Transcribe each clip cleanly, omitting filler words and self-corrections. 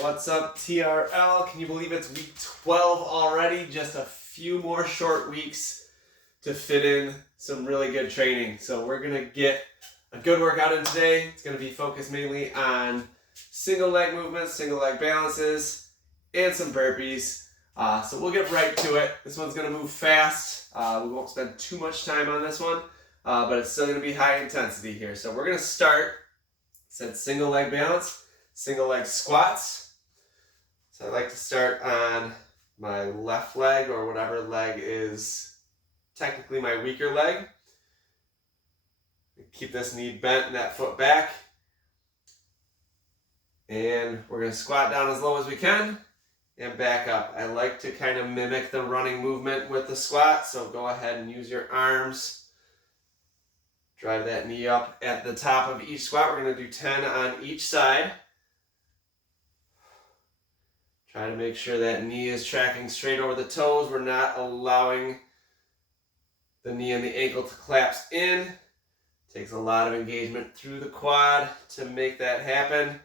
What's up, TRL? Can you believe it's week 12 already? Just a few more short weeks to fit in some really good training. So we're gonna get a good workout in today. It's gonna be focused mainly on single leg movements, single leg balances, and some burpees. So we'll get right to it. This one's gonna move fast. We won't spend too much time on this one, but it's still gonna be high intensity here. So we're gonna start, said single leg balance, single leg squats. So I like to start on my left leg, or whatever leg is technically my weaker leg. Keep this knee bent and that foot back. And we're going to squat down as low as we can and back up. I like to kind of mimic the running movement with the squat, so go ahead and use your arms. Drive that knee up at the top of each squat. We're going to do 10 on each side. Try to make sure that knee is tracking straight over the toes. We're not allowing the knee and the ankle to collapse in. Takes a lot of engagement through the quad to make that happen,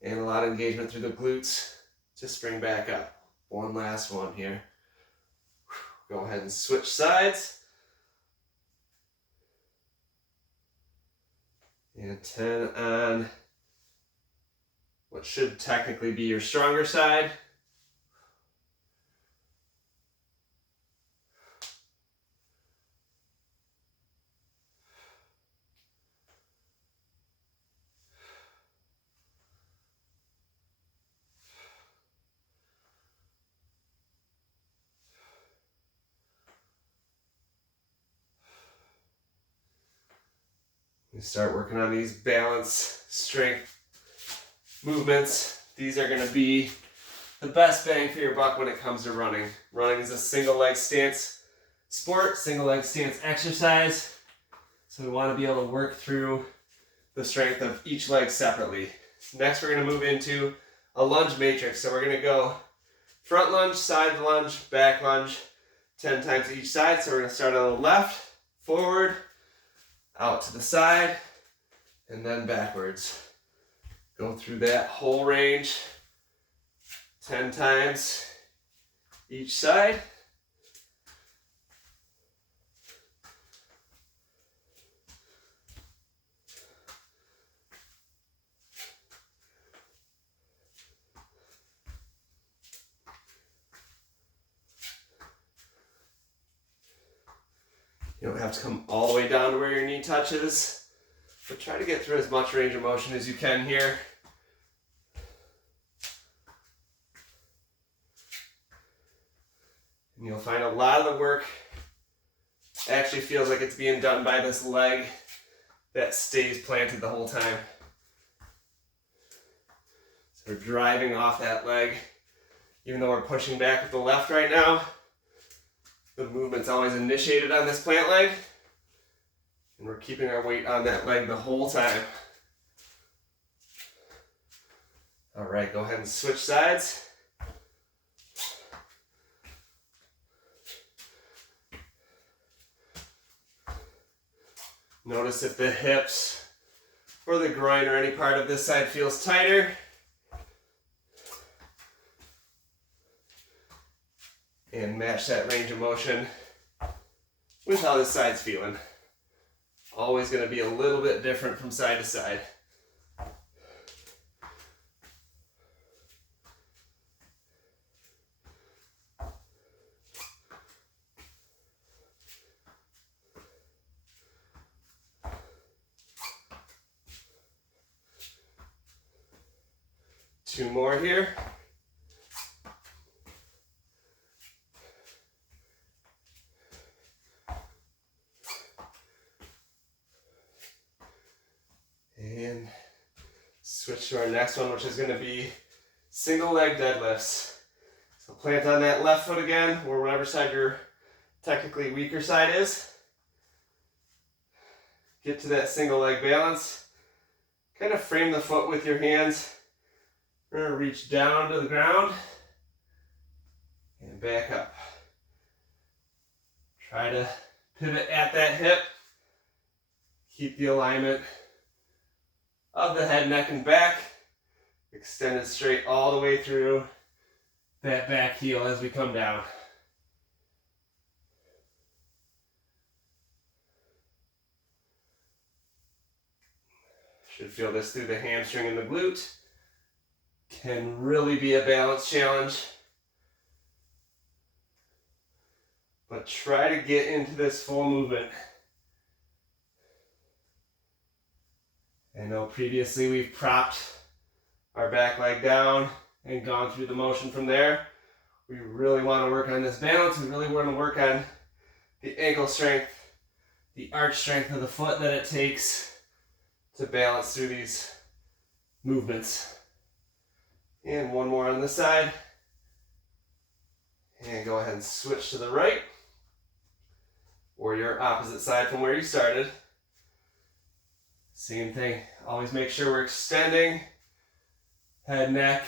and a lot of engagement through the glutes to spring back up. One last one here. Go ahead and switch sides. And 10 on what should technically be your stronger side. We start working on these balance, strength movements. These are going to be the best bang for your buck when it comes to running. Running is a single leg stance sport, single leg stance exercise. So we want to be able to work through the strength of each leg separately. Next, we're going to move into a lunge matrix. So we're going to go front lunge, side lunge, back lunge, 10 times each side. So we're going to start on the left, forward, out to the side, and then backwards. Go through that whole range 10 times each side. You don't have to come all the way down to where your knee touches, but try to get through as much range of motion as you can here. And you'll find a lot of the work actually feels like it's being done by this leg that stays planted the whole time. So we're driving off that leg, even though we're pushing back with the left right now. The movement's always initiated on this plant leg, and we're keeping our weight on that leg the whole time. All right, go ahead and switch sides. Notice if the hips or the groin or any part of this side feels tighter. And match that range of motion with how this side's feeling. Always going to be a little bit different from side to side. Two more here. And switch to our next one, which is going to be single leg deadlifts. So plant on that left foot again, or whatever side your technically weaker side is. Get to that single leg balance. Kind of frame the foot with your hands. We're going to reach down to the ground and back up. Try to pivot at that hip. Keep the alignment of the head, neck, and back. Extended straight all the way through that back heel as we come down. Should feel this through the hamstring and the glute. Can really be a balance challenge. But try to get into this full movement. I know previously we've propped our back leg down and gone through the motion from there. We really want to work on this balance. We really want to work on the ankle strength, the arch strength of the foot that it takes to balance through these movements. And one more on this side. And go ahead and switch to the right, or your opposite side from where you started. Same thing. Always make sure we're extending head, neck,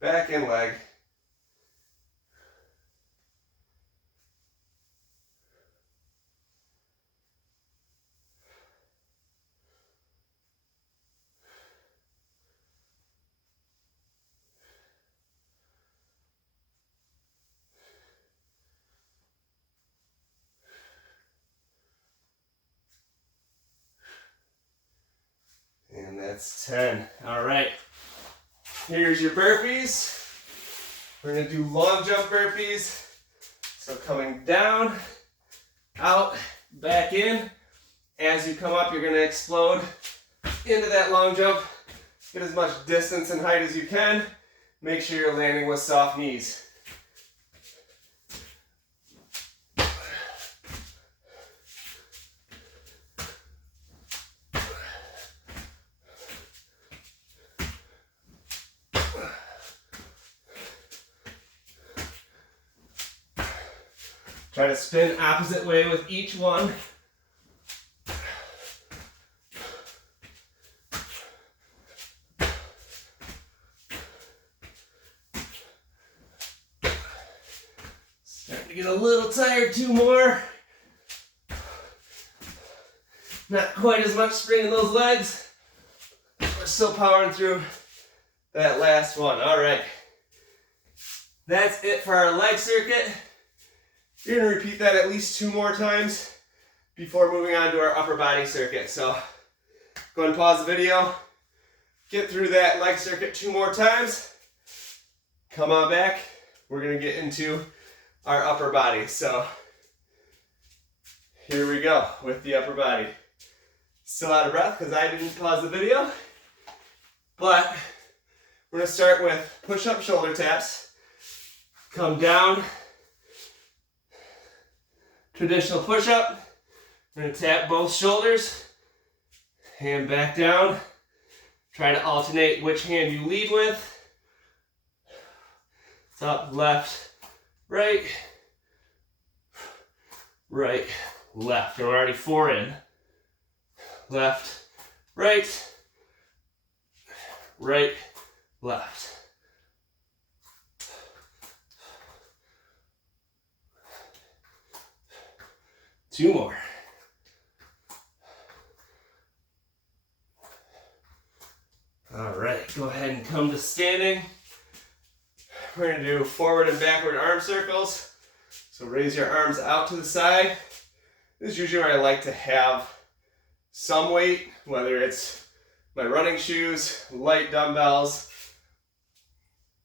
back, and leg. And that's 10. All right. Here's your burpees. We're going to do long jump burpees. So coming down, out, back in. As you come up, you're going to explode into that long jump. Get as much distance and height as you can. Make sure you're landing with soft knees. Try to spin opposite way with each one. Starting to get a little tired, 2 more. Not quite as much spring in those legs. We're still powering through that last one. All right. That's it for our leg circuit. You're going to repeat that at least 2 more times before moving on to our upper body circuit. So go ahead and pause the video, get through that leg circuit 2 more times, come on back. We're going to get into our upper body. So here we go with the upper body. Still out of breath because I didn't pause the video, but we're going to start with push-up shoulder taps. Come down. Traditional push-up. We're going to tap both shoulders. Hand back down. Try to alternate which hand you lead with. It's up, left, right, right, left. We're already 4 in. Left, right, right, left. Two more. All right, go ahead and come to standing. We're going to do forward and backward arm circles. So raise your arms out to the side. This is usually where I like to have some weight, whether it's my running shoes, light dumbbells,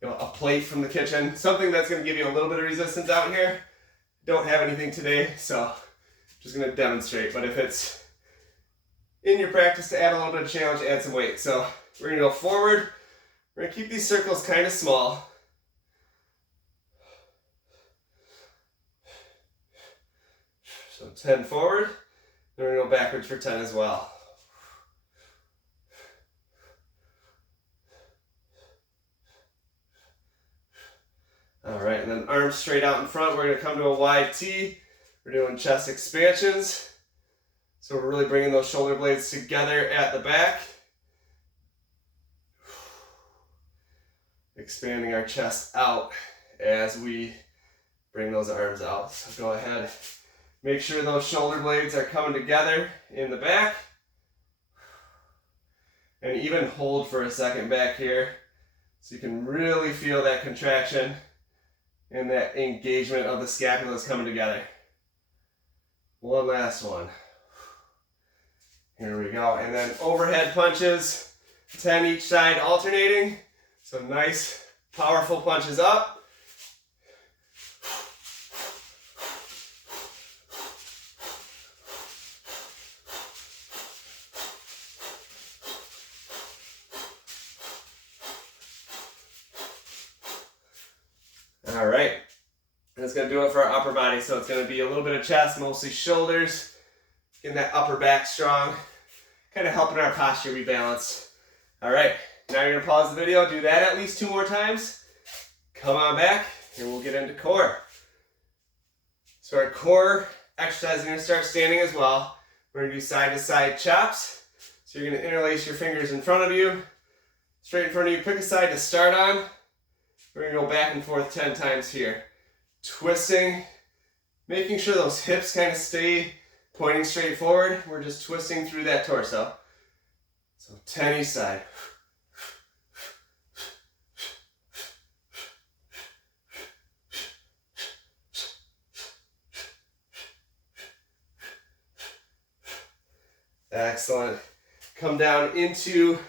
a plate from the kitchen, something that's going to give you a little bit of resistance out here. Don't have anything today, so just going to demonstrate, but if it's in your practice to add a little bit of challenge, add some weight. So we're going to go forward. We're going to keep these circles kind of small. So 10 forward, then we're going to go backwards for 10 as well. All right, and then arms straight out in front. We're going to come to a wide T. We're doing chest expansions. So we're really bringing those shoulder blades together at the back. Expanding our chest out as we bring those arms out. So go ahead, make sure those shoulder blades are coming together in the back. and even hold for a second back here so you can really feel that contraction and that engagement of the scapulas coming together. One last one. Here we go. And then overhead punches, 10 each side alternating. So nice, powerful punches up. All right, that's going to do it for our upper body. So it's going to be a little bit of chest, mostly shoulders, getting that upper back strong, kind of helping our posture be balanced. All right, now you're going to pause the video, do that at least 2 more times. Come on back, and we'll get into core. So our core exercise is going to start standing as well. We're going to do side-to-side chops. So you're going to interlace your fingers in front of you, straight in front of you. Pick a side to start on. We're going to go back and forth 10 times here. Twisting, making sure those hips kind of stay pointing straight forward. We're just twisting through that torso. So 10 each side. Excellent. Come down into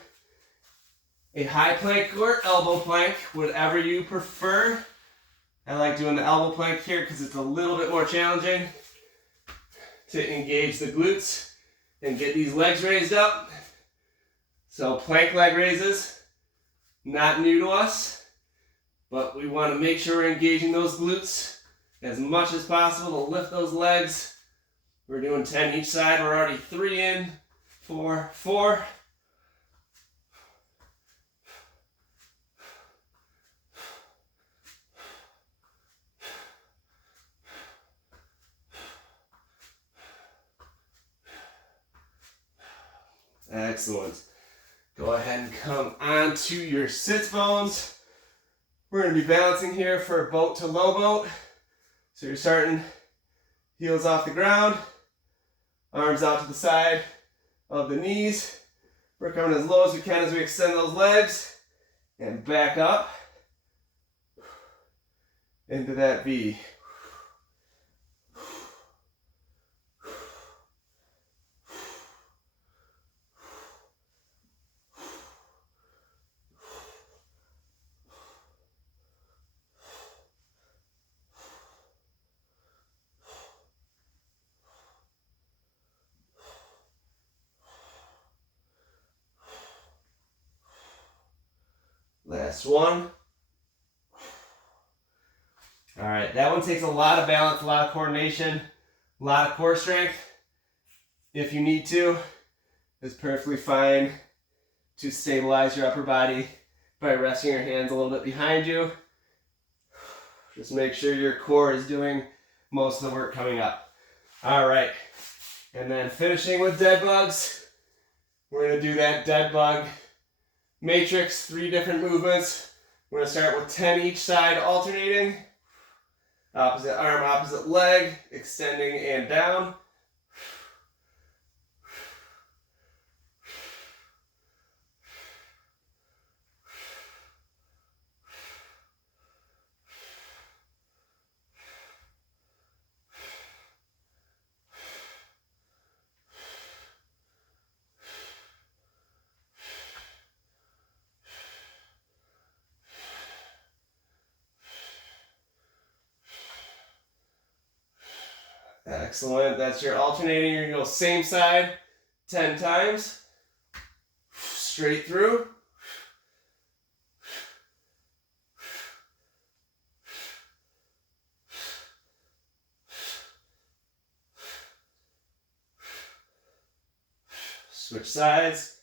a high plank or elbow plank, whatever you prefer. I like doing the elbow plank here because it's a little bit more challenging to engage the glutes and get these legs raised up. So plank leg raises, not new to us, but we want to make sure we're engaging those glutes as much as possible to lift those legs. We're doing 10 each side. We're already 3 in, 4, 4. Excellent. Go ahead and come onto your sits bones. We're going to be balancing here for boat to low boat. So you're starting heels off the ground, arms out to the side of the knees. We're coming as low as we can as we extend those legs and back up into that V. Last one. All right, that one takes a lot of balance, a lot of coordination, a lot of core strength. If you need to, it's perfectly fine to stabilize your upper body by resting your hands a little bit behind you. Just make sure your core is doing most of the work coming up. All right, and then finishing with dead bugs. We're gonna do that dead bug matrix, 3 different movements. We're going to start with 10 each side alternating. Opposite arm, opposite leg, extending and down. Excellent. That's your alternating. You're going to go same side 10 times. Straight through. Switch sides.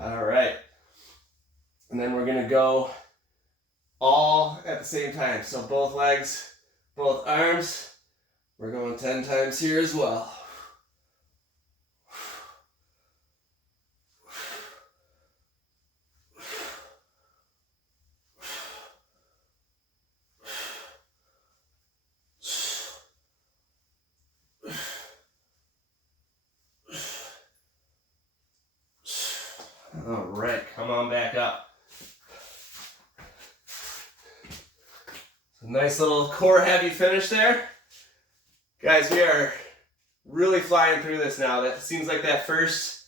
All right. And then we're going to go all at the same time. So both legs, both arms. We're going 10 times here as well. All right, come on back up. Nice little core heavy finish there. Guys, we are really flying through this now. That seems like that first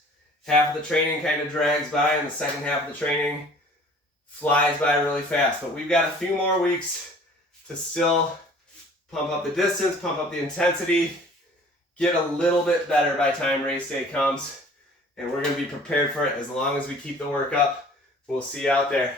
half of the training kind of drags by and the second half of the training flies by really fast. But we've got a few more weeks to still pump up the distance, pump up the intensity, get a little bit better by time race day comes. And we're going to be prepared for it as long as we keep the work up. We'll see you out there.